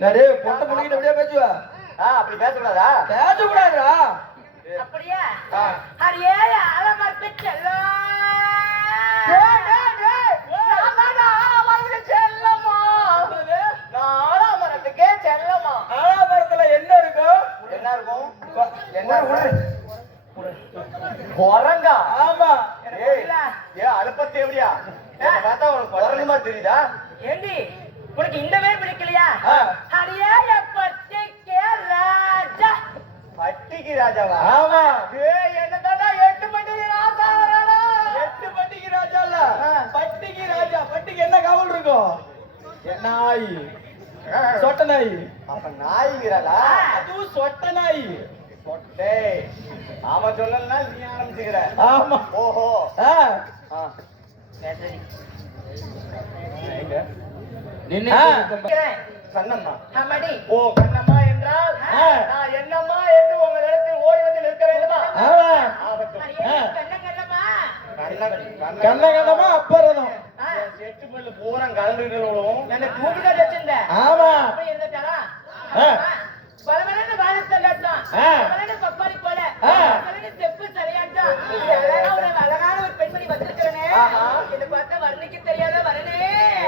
என்னடே பொட்ட புள்ளைகிட்ட அப்படியே பேசுவ? அப்படி பேசக்கூடாதா? பேசக்கூடாதுடா. அப்படியே அரியே ஆலமரத்து செல்லம். டேய் டேய் டேய், நானா ஆலமரத்துக்கு செல்லமா? நான் ஆலமரத்துக்கே செல்லமா? ஆலமரத்துல என்ன இருக்கும்? என்ன இருக்கும்? குரங்கா? ஆமா. ஏய் அழுப்பத்தை எப்படியா பார்த்தா உனக்கு குரங்கு மாதிரி தெரியுதா? ஏண்டி உனக்கு இந்த பேர் பிடிக்கலையா? அரியே பட்டிக்கு ராஜா. பட்டிக்கு ராஜாவா? ஆமா. ஏய் என்னடா 8 பட்டிக்கு ராஜா வரடா. 8 பட்டிக்கு ராஜா இல்ல, பட்டிக்கு ராஜா. பட்டிக்கு என்ன காவல் இருக்கும்? நாய், சொட்ட நாய். அப்ப நாய்ங்கிறாளா? அதுவும் சொட்ட நாய். சொட்டே அவன் சொல்லலன்னா நீ ஆரம்பிச்சுக்கிற. ஆமா. ஓஹோ. கண்ணம்மா. அம்மாடி ஓ கண்ணம்மா என்றால் நான் என்னம்மா என்று உங்கள் இடத்தில் ஓடி வந்து நிற்க வேண்டுமா? கண்ணகண்டமா அப்பறதும் செட்டு பல்லு பூரா கலந்துகளும் தூக்கிட்டு வச்சிருந்தேன். ஆமா. அப்படி இருந்துட்டாரா? பலமனு வாழத்தை கட்டும், பலமனு பப்பாளி போல, பலமனு செப்பு சரியாட்டும். அழகான ஒரு பெண்மணி வச்சிருக்கிறனே, இதை பார்த்தா வர்ணிக்க தெரியாத வரனே.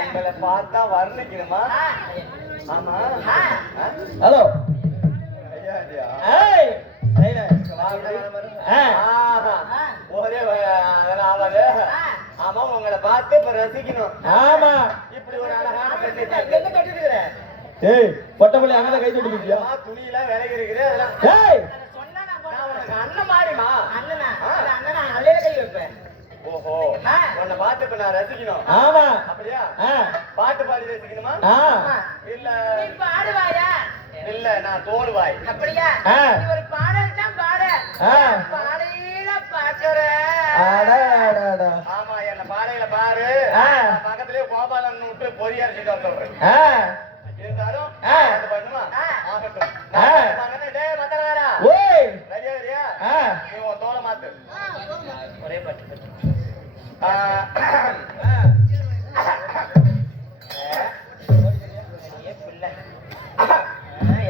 உங்களை பார்த்தா வர்ணிக்கணுமா? ஆமா. ஹலோ. ஏய் ஒரே ஆமாது. ஆமா உங்களை பார்த்து இப்ப ரசிக்கணும். ஆமா. இப்படி ஒரு அழகான கட்டிட்டு ஏய் பொட்டப்பள்ளி அங்கதான் கை தொட்டு போயிட்டியா? துணியில விலகி இருக்குது. ஏய் சொன்னா நான் உனக்கு அண்ணன் மாறிமா? அண்ணனா அண்ணனா அலையில கை வைப்பேன். ஓஹோ உன்னை பார்த்து இப்ப நான் ரசிக்கணும். ஆமா. அப்படியா? பாட்டு பாடி ரசிக்கணுமா? இல்ல நீ பாடுவாயா? இல்ல நான் தோடுவாய். அப்படியா? நீ ஒரு பாடல் தான் பாட. பாடையில பாக்குற. ஆமா என்ன பாடையில பாரு. பக்கத்துலயே கோபாலன் விட்டு பொறி அரைச்சிட்டு வர சொல்றேன். இருந்தாலும் அது பண்ணுமா? ஆகட்டும். டேய் மத்தனாரா. ஓய் சரியா சரியா? நீ உன் தோலை மாத்து. ஒரே பாட்டு.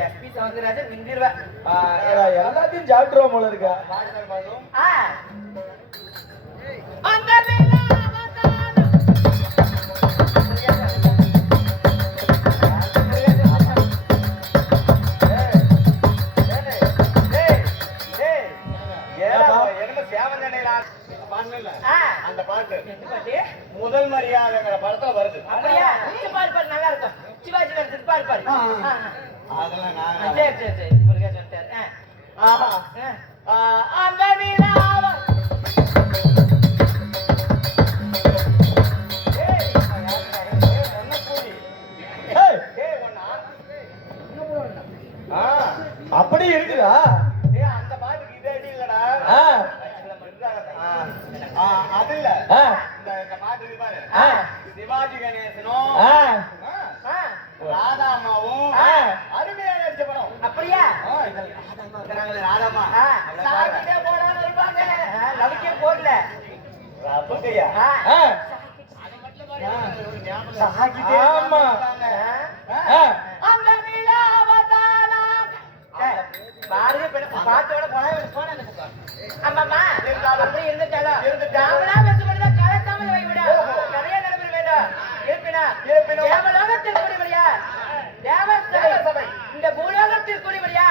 எஸ்பி சௌந்தரராஜன் விந்திருவேன். எல்லாத்தையும் சாப்பிட்டுருவோம் போல இருக்க. அந்த பாட்டு முதல் மரியாதைங்கிற படத்துல வருது. அப்படியா? பாரு நல்லா இருக்கும். சிவாஜி நடிச்சது பாரு. அதெல்லாம் நான் சரி சரி சரி முருகேஷ் வந்துட்டாரு. அந்த நிலாவ அப்படி இருக்குதா? அந்த பாட்டுக்கு இதே அடி இல்லடா. அது இல்ல இந்த பாட்டு இருக்கு பாரு. சிவாஜி கணேசனும் ராதாமாவும் அருமையா நடிச்ச படம். அப்படியா? ராதாமா சாகிட்டே போடான்னு இருப்பாங்க. லவ்க்கே போடல. அப்படியா? ஆமா. அந்த நிலாவதானா பாருங்க பாத்தோட போன ஆமாமா அப்படி இருந்துட்டாலும் நாமளா பேசப்படுதா காலத்தாமல் வைவிடா நிறைய நடைபெற வேண்டும் இருப்பினா தேவலோகத்தில்